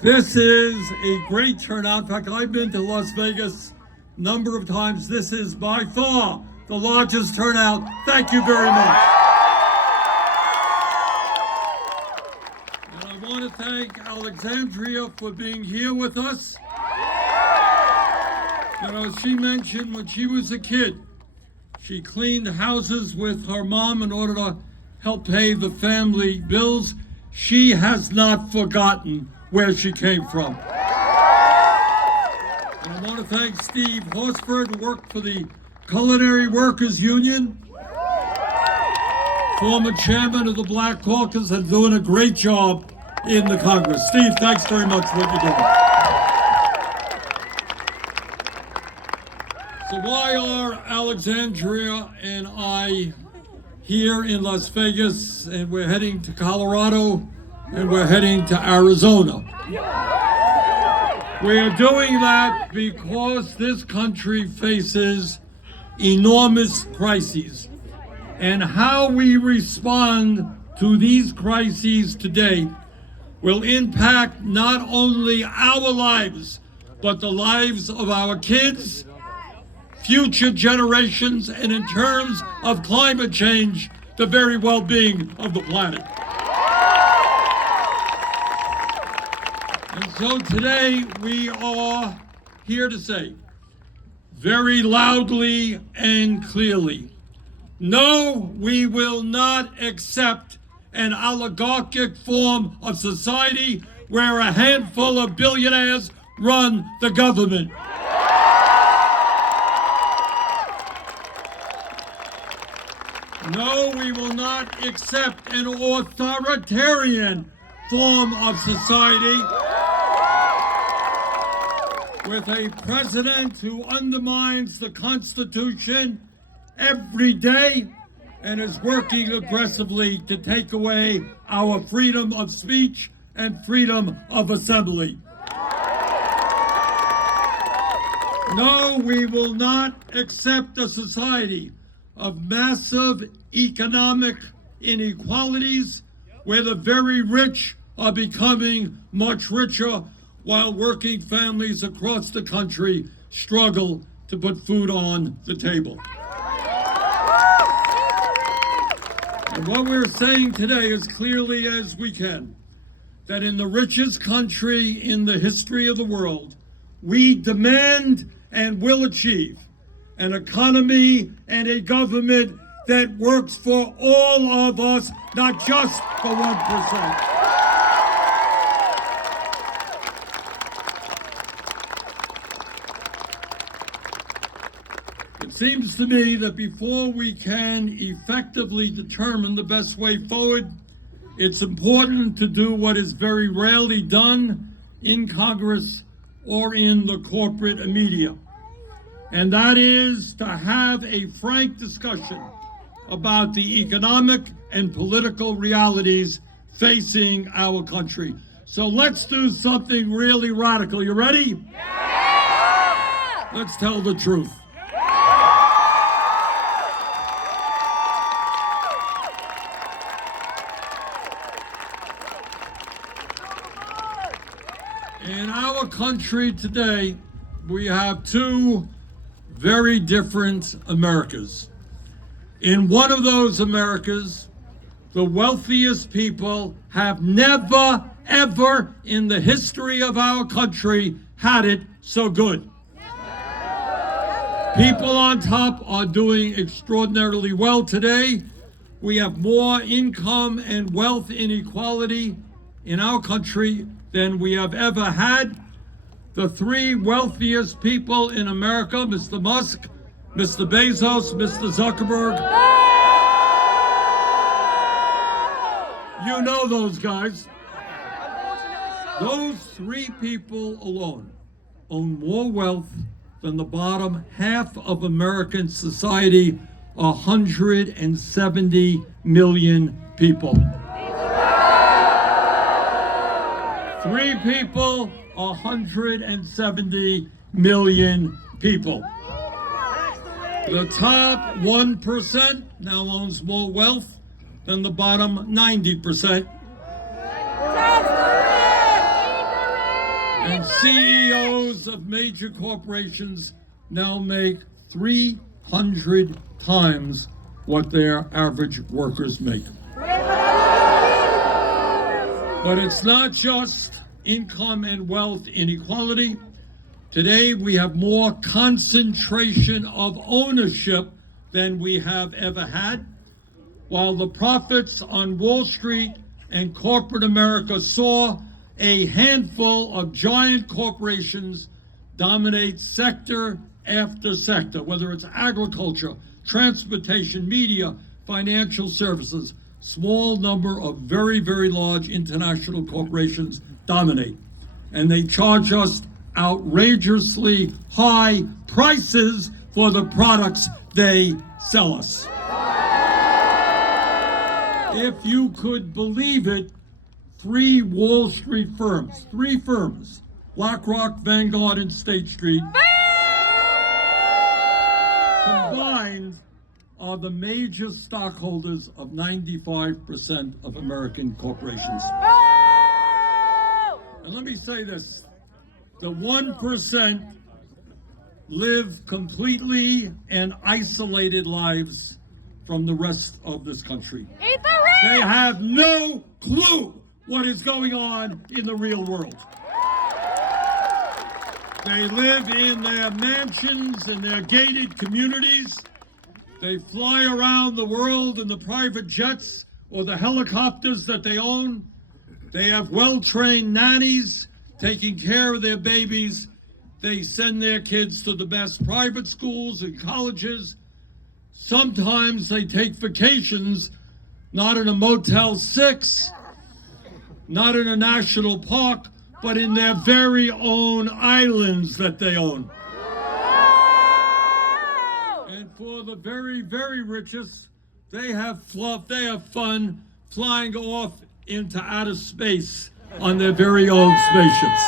This is a great turnout. In fact, I've been to Las Vegas a number of times. This is by far the largest turnout. Thank you very much. And I want to thank Alexandria for being here with us. You know, she mentioned when she was a kid, she cleaned houses with her mom in order to help pay the family bills. She has not forgotten where she came from. And I want to thank Steve Horsford, who worked for the Culinary Workers Union, former chairman of the Black Caucus, and doing a great job in the Congress. Steve, thanks very much for what you're doing. So why are Alexandria and I here in Las Vegas, and we're heading to Colorado, and we're heading to Arizona? We are doing that because this country faces enormous crises. And how we respond to these crises today will impact not only our lives, but the lives of our kids, future generations, and in terms of climate change, the very well-being of the planet. And so today we are here to say very loudly and clearly, no, we will not accept an oligarchic form of society where a handful of billionaires run the government. No, we will not accept an authoritarian form of society with a president who undermines the Constitution every day and is working aggressively to take away our freedom of speech and freedom of assembly. No, we will not accept a society of massive economic inequalities where the very rich are becoming much richer while working families across the country struggle to put food on the table. And what we're saying today as clearly as we can, that in the richest country in the history of the world, we demand and will achieve an economy and a government that works for all of us, not just for 1%. It seems to me that before we can effectively determine the best way forward, it's important to do what is very rarely done in Congress or in the corporate media. And that is to have a frank discussion about the economic and political realities facing our country. So let's do something really radical. You ready? Yeah! Let's tell the truth. In our country today, we have two very different Americas. In one of those Americas, the wealthiest people have never, ever in the history of our country had it so good. People on top are doing extraordinarily well today. We have more income and wealth inequality in our country than we have ever had. The three wealthiest people in America, Mr. Musk, Mr. Bezos, Mr. Zuckerberg. You know those guys. Those three people alone own more wealth than the bottom half of American society, 170 million people. Three people, 170 million people. The top 1% now owns more wealth than the bottom 90%. And CEOs of major corporations now make 300 times what their average workers make. But it's not just income and wealth inequality. Today we have more concentration of ownership than we have ever had. While the profits on Wall Street and corporate America saw, a handful of giant corporations dominate sector after sector, whether it's agriculture, transportation, media, financial services. Small number of very, very large international corporations dominate. And they charge us outrageously high prices for the products they sell us. If you could believe it, three Wall Street firms, BlackRock, Vanguard, and State Street, combined are the major stockholders of 95% of American corporations. And let me say this, the 1% live completely and isolated lives from the rest of this country. They have no clue what is going on in the real world. They live in their mansions and their gated communities. They fly around the world in the private jets or the helicopters that they own. They have well-trained nannies taking care of their babies. They send their kids to the best private schools and colleges. Sometimes they take vacations, not in a Motel 6, not in a national park, but in their very own islands that they own. And for the very, very richest, they have fluff, they have fun flying off into outer space on their very own spaceships.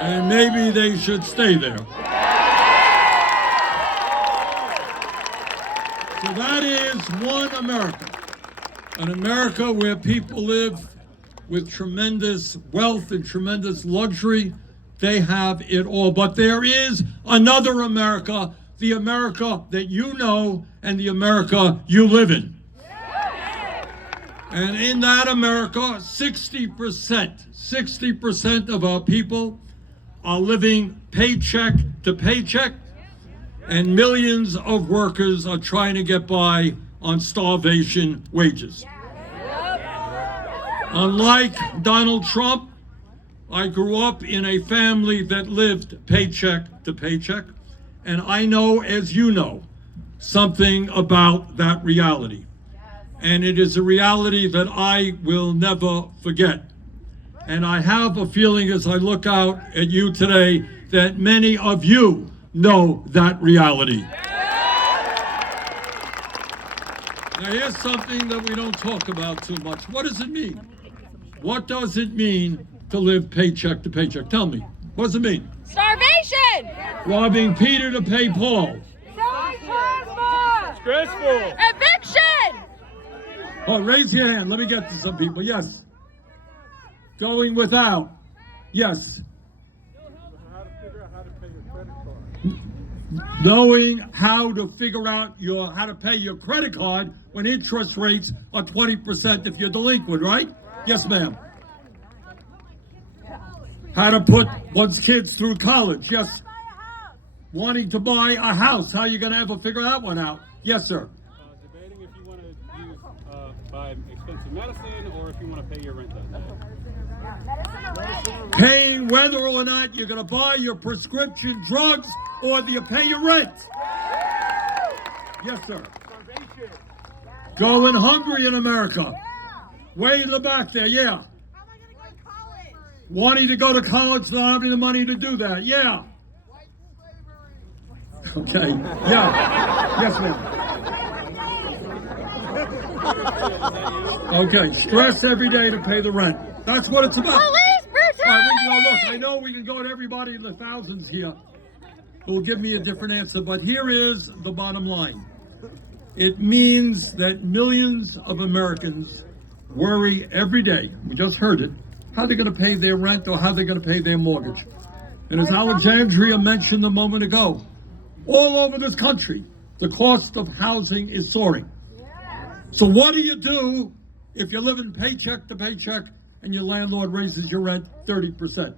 And maybe they should stay there. So that is one America. An America where people live with tremendous wealth and tremendous luxury. They have it all. But there is another America, the America that you know and the America you live in. And in that America, 60% of our people are living paycheck to paycheck, and millions of workers are trying to get by on starvation wages. Unlike Donald Trump, I grew up in a family that lived paycheck to paycheck, and I know, as you know, something about that reality. And it is a reality that I will never forget. And I have a feeling as I look out at you today that many of you know that reality. Now here's something that we don't talk about too much. What does it mean? What does it mean to live paycheck to paycheck? Tell me. What does it mean? Starvation! Robbing Peter to pay Paul. Stressful! Eviction! Oh, raise your hand. Let me get to some people. Yes. Going without. Yes. Knowing how to figure out how to pay your credit card when interest rates are 20% if you're delinquent, right? Yes, ma'am. How to put one's kids through college. Yes. Wanting to buy a house. How are you going to ever figure that one out? Yes, sir. Debating if you want to use buy expensive medicine or if you want to pay your rent that day. Paying whether or not you're going to buy your prescription drugs or do you pay your rent? Yes, sir. Going hungry in America. Way in the back there, yeah. Wanting to go to college, not having the money to do that, yeah. Okay, yeah. Yes, ma'am. Okay, stress every day to pay the rent. That's what it's about. Police brutality! Look, I know we can go to everybody in the thousands here who will give me a different answer, but here is the bottom line. It means that millions of Americans worry every day, we just heard it, how they're going to pay their rent or how they're going to pay their mortgage. And as Alexandria mentioned a moment ago, all over this country, the cost of housing is soaring. So what do you do if you're living paycheck to paycheck and your landlord raises your rent 30%?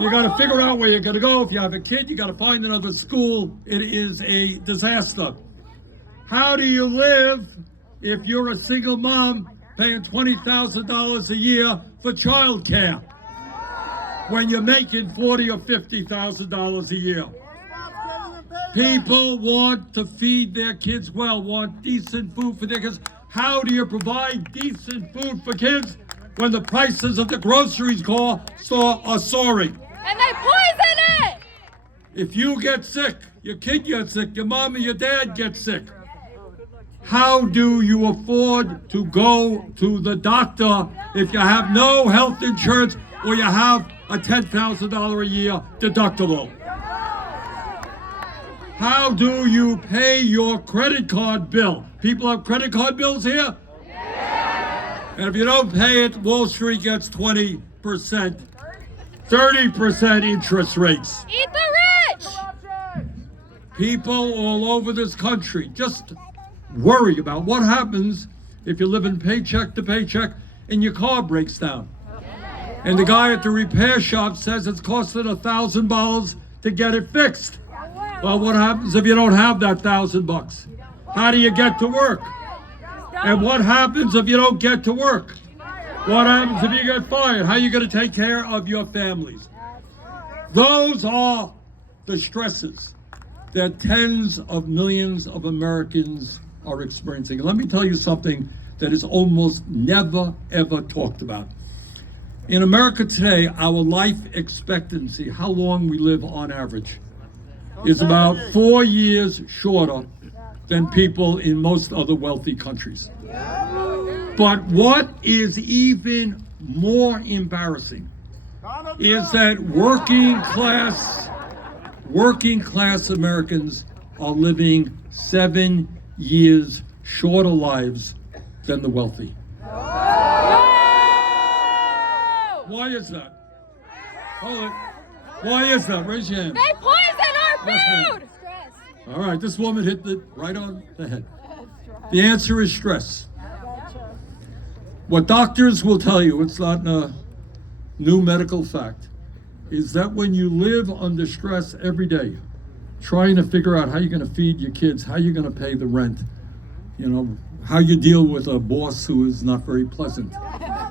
You got to figure out where you're going to go. If you have a kid, you got to find another school. It is a disaster. How do you live if you're a single mom paying $20,000 a year for childcare when you're making $40,000 or $50,000 a year? People want to feed their kids well, want decent food for their kids. How do you provide decent food for kids when the prices of the grocery store are soaring? And they poison it! If you get sick, your kid gets sick, your mom or your dad gets sick, how do you afford to go to the doctor if you have no health insurance or you have a $10,000 a year deductible? How do you pay your credit card bill? People have credit card bills here? And if you don't pay it, Wall Street gets 20%, 30% interest rates. Eat the rich! People all over this country just worry about what happens if you're living paycheck to paycheck and your car breaks down. And the guy at the repair shop says it's costing $1,000 to get it fixed. Well, what happens if you don't have that $1,000? How do you get to work? And what happens if you don't get to work? What happens if you get fired? How are you going to take care of your families? Those are the stresses that tens of millions of Americans are experiencing. And let me tell you something that is almost never, ever talked about. In America today, our life expectancy, how long we live on average, is about 4 years shorter than people in most other wealthy countries. But what is even more embarrassing is that working class Americans are living 7 years shorter lives than the wealthy. Why is that? Hold it. Why is that? Raise your hand. They poison our Yes, food! All right, this woman hit it right on the head. The answer is stress. What doctors will tell you, it's not a new medical fact, is that when you live under stress every day, trying to figure out how you're going to feed your kids, how you're going to pay the rent, how you deal with a boss who is not very pleasant.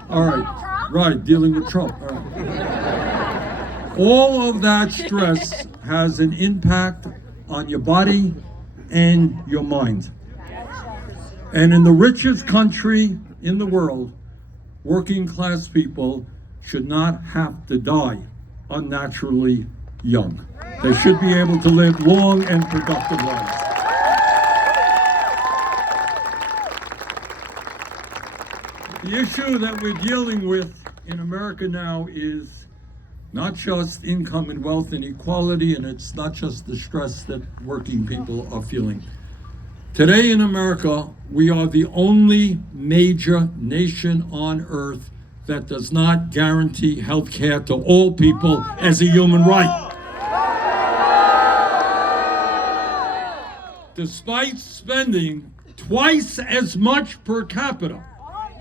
All right, dealing with Trump. All right. All of that stress has an impact on your body and your mind. And in the richest country in the world, working class people should not have to die unnaturally young. They should be able to live long and productive lives. The issue that we're dealing with in America now is not just income and wealth inequality, and it's not just the stress that working people are feeling. Today in America, we are the only major nation on earth that does not guarantee health care to all people as a human right. Despite spending twice as much per capita,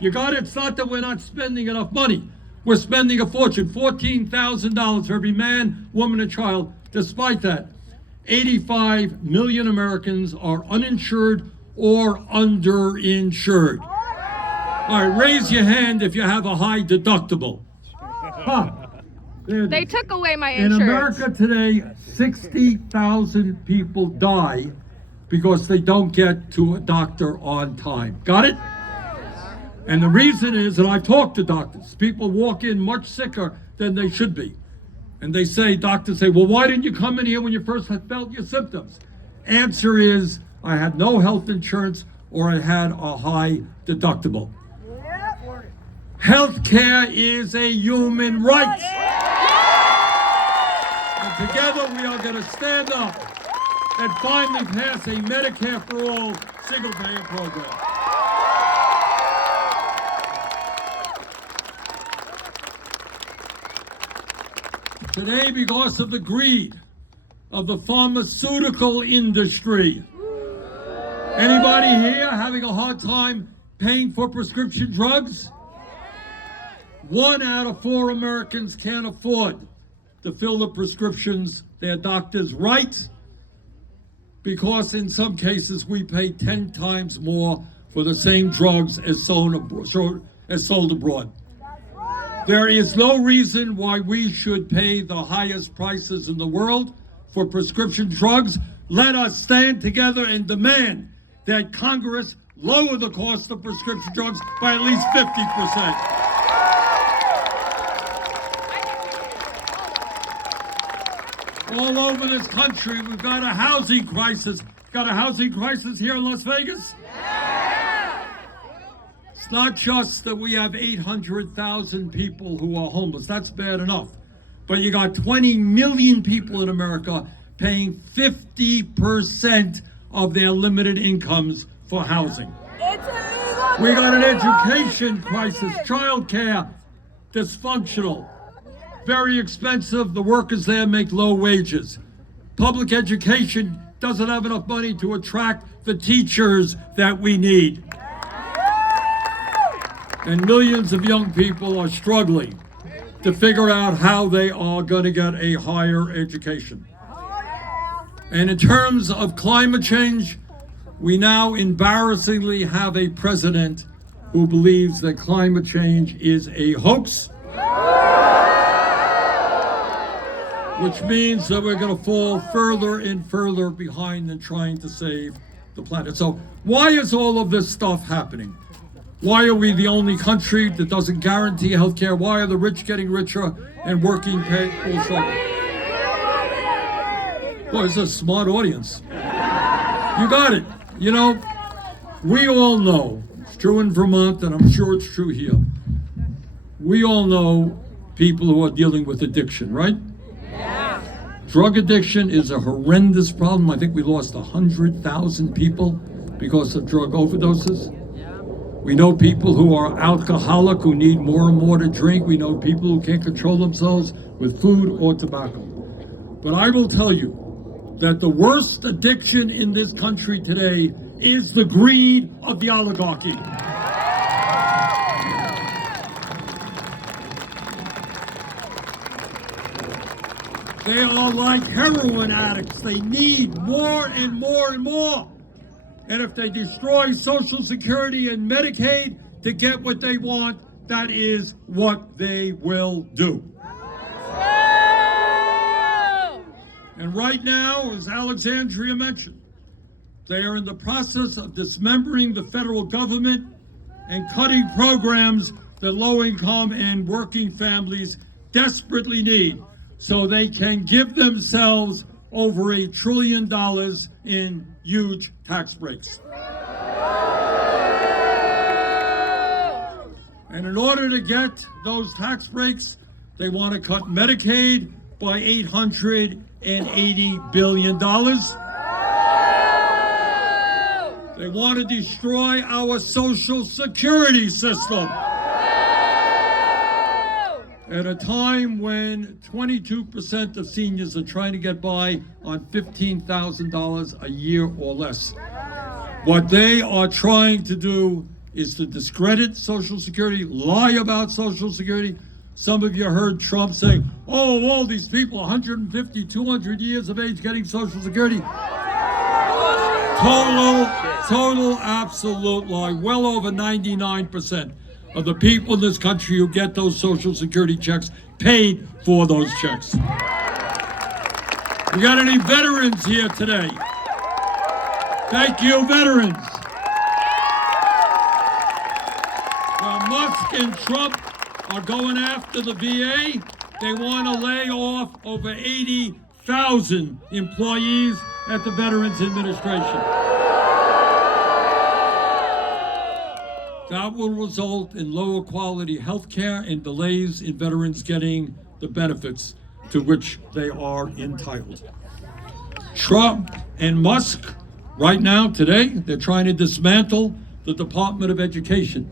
it's not that we're not spending enough money. We're spending a fortune, $14,000 for every man, woman, and child. Despite that, 85 million Americans are uninsured or underinsured. All right, raise your hand if you have a high deductible. Huh. They took away my In insurance. America today, 60,000 people die because they don't get to a doctor on time. Got it? And the reason is, and I've talked to doctors, people walk in much sicker than they should be. And doctors say, well, why didn't you come in here when you first had felt your symptoms? Answer is, I had no health insurance or I had a high deductible. Health care is a human right. And together we are going to stand up and finally pass a Medicare for all single-payer program. Today, because of the greed of the pharmaceutical industry. Anybody here having a hard time paying for prescription drugs? 1 out of 4 Americans can't afford to fill the prescriptions their doctors write, because in some cases we pay 10 times more for the same drugs as sold abroad. There is no reason why we should pay the highest prices in the world for prescription drugs. Let us stand together and demand that Congress lower the cost of prescription drugs by at least 50%. All over this country, we've got a housing crisis. Got a housing crisis here in Las Vegas? Yeah. It's not just that we have 800,000 people who are homeless. That's bad enough. But you got 20 million people in America paying 50% of their limited incomes for housing. We got an education crisis, childcare, dysfunctional. Very expensive. The workers there make low wages. Public education doesn't have enough money to attract the teachers that we need. And millions of young people are struggling to figure out how they are going to get a higher education. And in terms of climate change, we now embarrassingly have a president who believes that climate change is a hoax, which means that we're going to fall further and further behind in trying to save the planet. So why is all of this stuff happening? Why are we the only country that doesn't guarantee health care? Why are the rich getting richer and working people struggling? Boy, it's a smart audience. You got it. You know, we all know, it's true in Vermont, and I'm sure it's true here. We all know people who are dealing with addiction, right? Drug addiction is a horrendous problem. I think we lost 100,000 people because of drug overdoses. We know people who are alcoholic, who need more and more to drink. We know people who can't control themselves with food or tobacco. But I will tell you that the worst addiction in this country today is the greed of the oligarchy. They are like heroin addicts. They need more and more and more. And if they destroy Social Security and Medicaid to get what they want, that is what they will do. And right now, as Alexandria mentioned, they are in the process of dismembering the federal government and cutting programs that low-income and working families desperately need, so they can give themselves over $1 trillion in huge tax breaks. And in order to get those tax breaks, they want to cut Medicaid by $880 billion. They want to destroy our Social Security system. At a time when 22% of seniors are trying to get by on $15,000 a year or less. What they are trying to do is to discredit Social Security, lie about Social Security. Some of you heard Trump saying, oh, all these people, 150, 200 years of age getting Social Security. Total, absolute lie. Well over 99% of the people in this country who get those Social Security checks paid for those checks. We got any veterans here today? Thank you, veterans. While Musk and Trump are going after the VA, they want to lay off over 80,000 employees at the Veterans Administration. That will result in lower quality health care and delays in veterans getting the benefits to which they are entitled. Trump and Musk, right now, today, they're trying to dismantle the Department of Education.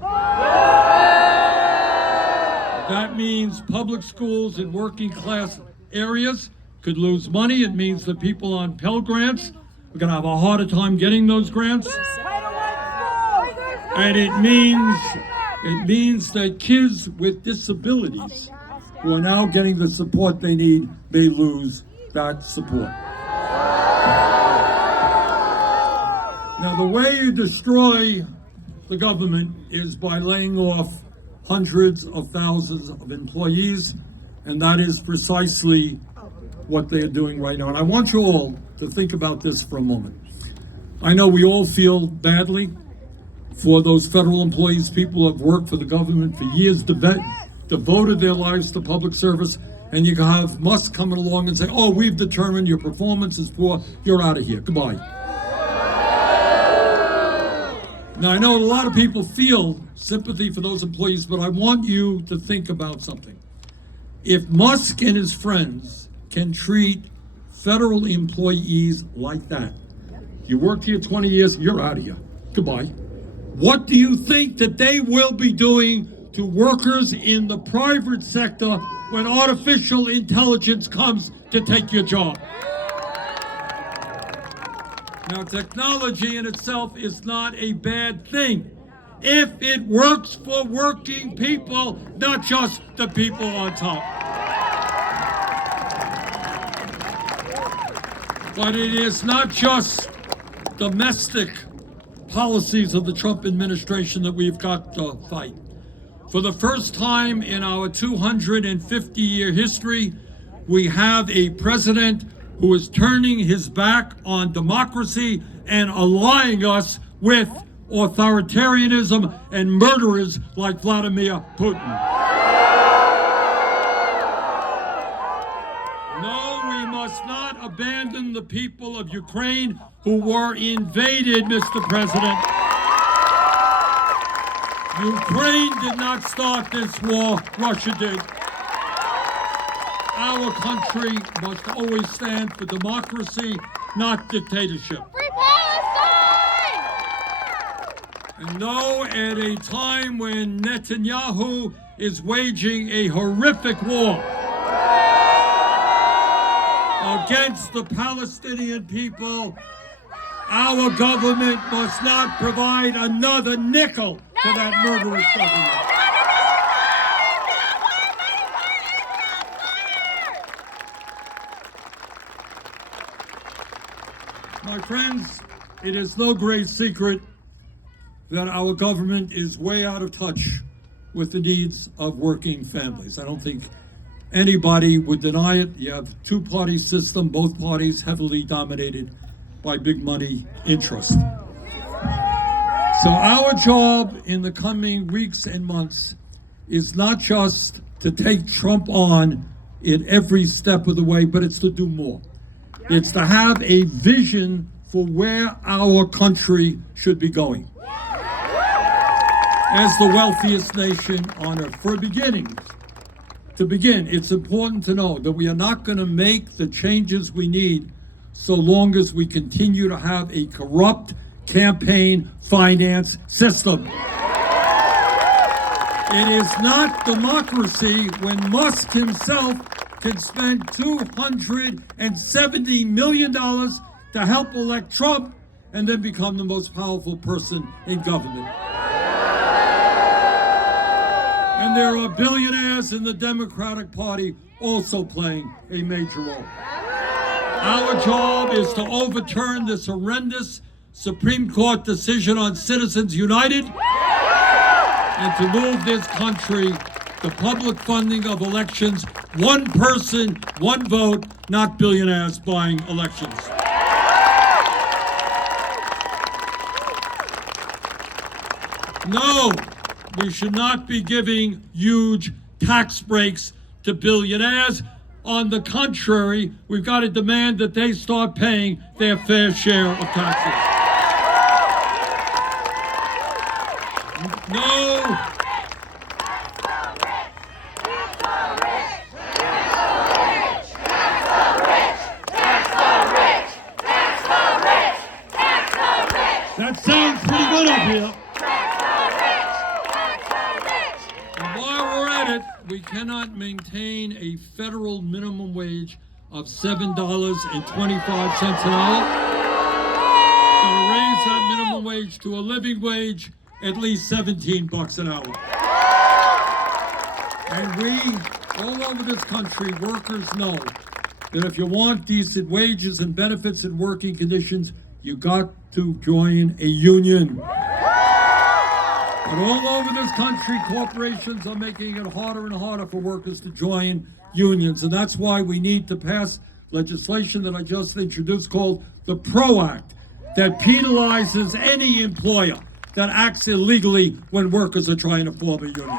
That means public schools in working class areas could lose money. It means that people on Pell Grants are going to have a harder time getting those grants. And it means that kids with disabilities who are now getting the support they need may lose that support. Now, the way you destroy the government is by laying off hundreds of thousands of employees, and that is precisely what they are doing right now. And I want you all to think about this for a moment. I know we all feel badly for those federal employees, people who have worked for the government for years, devoted their lives to public service, and you have Musk coming along and say, oh, we've determined your performance is poor, you're out of here, goodbye. Now, I know a lot of people feel sympathy for those employees, but I want you to think about something. If Musk and his friends can treat federal employees like that, you worked here 20 years, you're out of here, goodbye. What do you think that they will be doing to workers in the private sector when artificial intelligence comes to take your job? Now, technology in itself is not a bad thing if it works for working people, not just the people on top. But it is not just domestic policies of the Trump administration that we've got to fight. For the first time in our 250-year history, we have a president who is turning his back on democracy and allying us with authoritarianism and murderers like Vladimir Putin. No, we must not abandon the people of Ukraine who were invaded, Mr. President. Ukraine did not start this war, Russia did. Our country must always stand for democracy, not dictatorship. Free Palestine! And no, at a time when Netanyahu is waging a horrific war against the Palestinian people, our government must not provide another nickel to that murderous government. My friends, it is no great secret that our government is way out of touch with the needs of working families. I don't think anybody would deny it. You have a two-party system, both parties heavily dominated by big money interest. So our job in the coming weeks and months is not just to take Trump on in every step of the way, but it's to do more. It's to have a vision for where our country should be going. As the wealthiest nation on earth, to begin, it's important to know that we are not going to make the changes we need so long as we continue to have a corrupt campaign finance system. It is not democracy when Musk himself can spend $270 million to help elect Trump and then become the most powerful person in government. And there are billionaires in the Democratic Party also playing a major role. Our job is to overturn this horrendous Supreme Court decision on Citizens United and to move this country to public funding of elections, one person, one vote, not billionaires buying elections. No, we should not be giving huge tax breaks to billionaires. On the contrary, we've got to demand that they start paying their fair share of taxes. No. That sounds pretty good up here. And while we're at it, we cannot maintain a federal minimum wage of $7.25 an hour. Gotta raise that minimum wage to a living wage, at least 17 bucks an hour. And we, all over this country, workers know that if you want decent wages and benefits and working conditions, you got to join a union. But all over this country, corporations are making it harder and harder for workers to join unions. And that's why we need to pass legislation that I just introduced called the PRO Act, that penalizes any employer that acts illegally when workers are trying to form a union.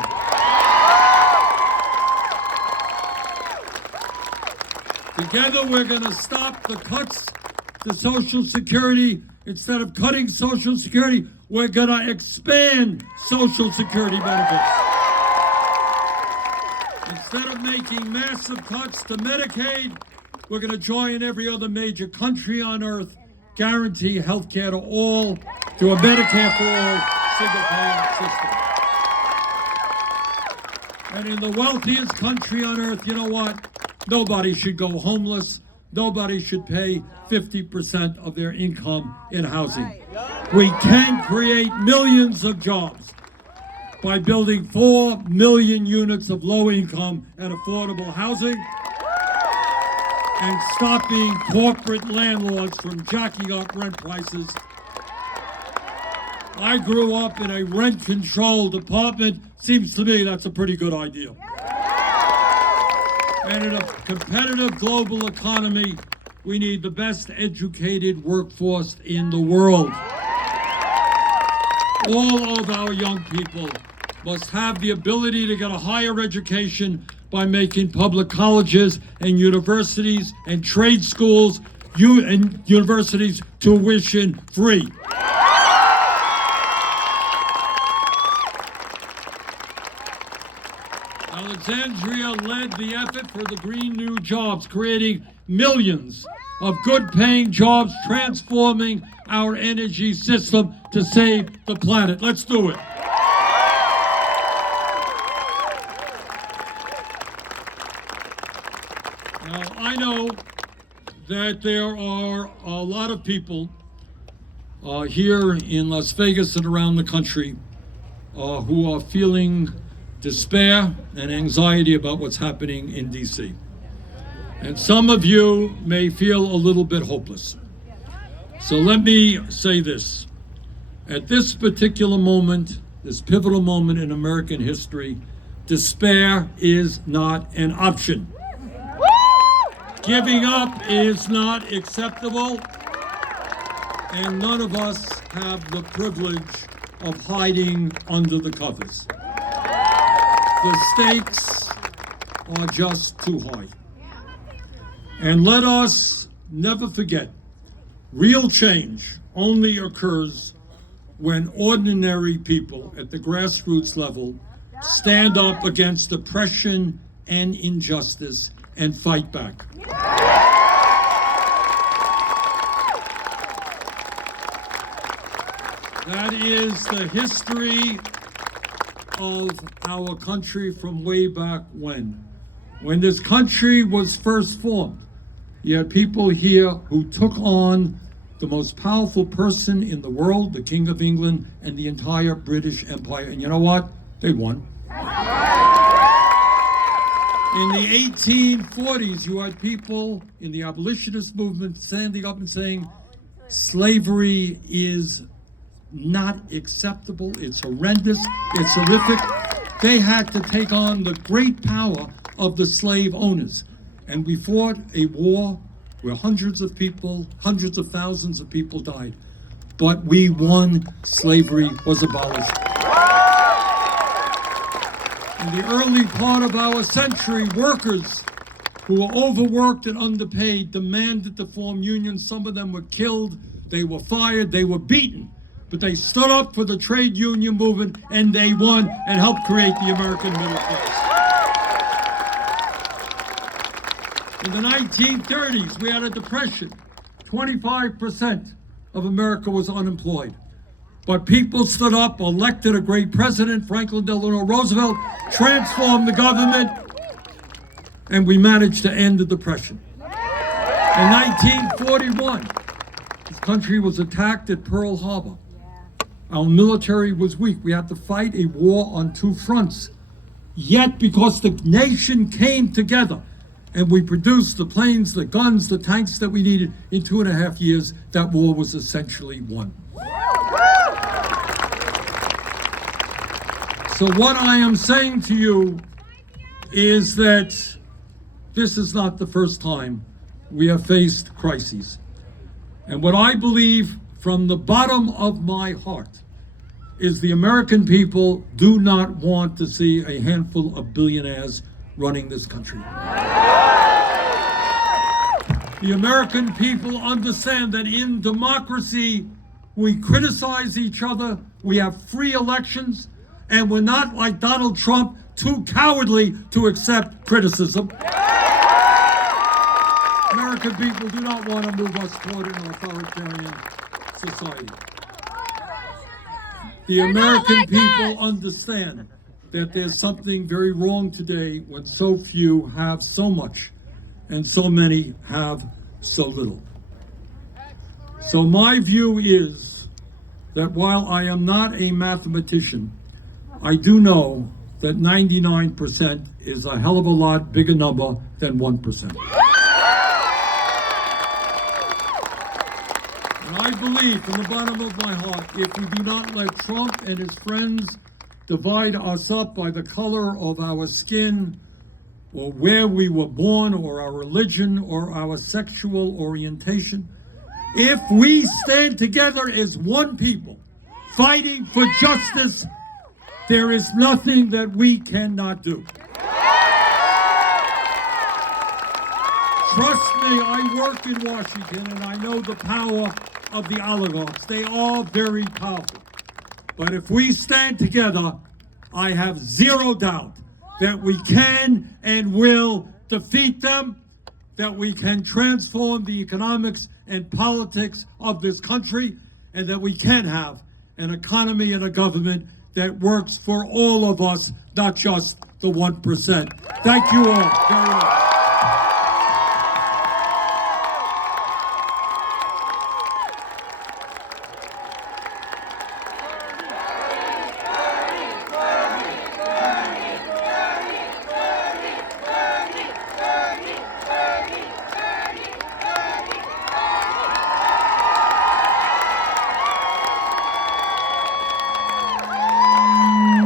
Together, we're going to stop the cuts to Social Security. Instead of cutting Social Security, we're going to expand Social Security benefits. Instead of making massive cuts to Medicaid, we're going to join every other major country on earth, guarantee health care to all, to a Medicare for all single-payer system. And in the wealthiest country on earth, you know what? Nobody should go homeless. Nobody should pay 50% of their income in housing. We can create millions of jobs by building 4 million units of low-income and affordable housing and stopping corporate landlords from jacking up rent prices. I grew up in a rent-controlled apartment. Seems to me that's a pretty good idea. And in a competitive global economy, we need the best educated workforce in the world. All of our young people must have the ability to get a higher education by making public colleges and universities and trade schools and universities tuition free. Alexandria led the effort for the Green New Jobs, creating millions of good-paying jobs, transforming our energy system to save the planet. Let's do it. Now, I know that there are a lot of people here in Las Vegas and around the country who are feeling despair and anxiety about what's happening in D.C. And some of you may feel a little bit hopeless. So let me say this. At this particular moment, this pivotal moment in American history, despair is not an option. Giving up is not acceptable, and none of us have the privilege of hiding under the covers. The stakes are just too high. And let us never forget, real change only occurs when ordinary people at the grassroots level stand up against oppression and injustice and fight back. That is the history of our country from way back when. When this country was first formed, you had people here who took on the most powerful person in the world, the King of England, and the entire British Empire. And you know what? They won. In the 1840s, you had people in the abolitionist movement standing up and saying, slavery is not acceptable, it's horrendous, it's horrific. They had to take on the great power of the slave owners. And we fought a war where hundreds of thousands of people died. But we won. Slavery was abolished. In the early part of our century, workers who were overworked and underpaid demanded to form unions. Some of them were killed, they were fired, they were beaten. But they stood up for the trade union movement, and they won and helped create the American middle class. In the 1930s, we had a depression. 25% of America was unemployed. But people stood up, elected a great president, Franklin Delano Roosevelt, transformed the government, and we managed to end the Depression. In 1941, this country was attacked at Pearl Harbor. Our military was weak. We had to fight a war on two fronts. Yet, because the nation came together and we produced the planes, the guns, the tanks that we needed in 2.5 years, that war was essentially won. So what I am saying to you is that this is not the first time we have faced crises. And what I believe from the bottom of my heart is the American people do not want to see a handful of billionaires running this country. The American people understand that in democracy, we criticize each other, we have free elections, and we're not like Donald Trump, too cowardly to accept criticism. American people do not want to move us toward an authoritarian society. The American people understand that there's something very wrong today when so few have so much and so many have so little. So my view is that while I am not a mathematician, I do know that 99% is a hell of a lot bigger number than 1%. And I believe from the bottom of my heart, if we do not let Trump and his friends divide us up by the color of our skin, or where we were born, or our religion, or our sexual orientation, if we stand together as one people, fighting for justice, there is nothing that we cannot do. Trust me, I work in Washington and I know the power of the oligarchs. They are very powerful. But if we stand together, I have zero doubt that we can and will defeat them, that we can transform the economics and politics of this country, and that we can have an economy and a government that works for all of us, not just the 1%. Thank you all very much.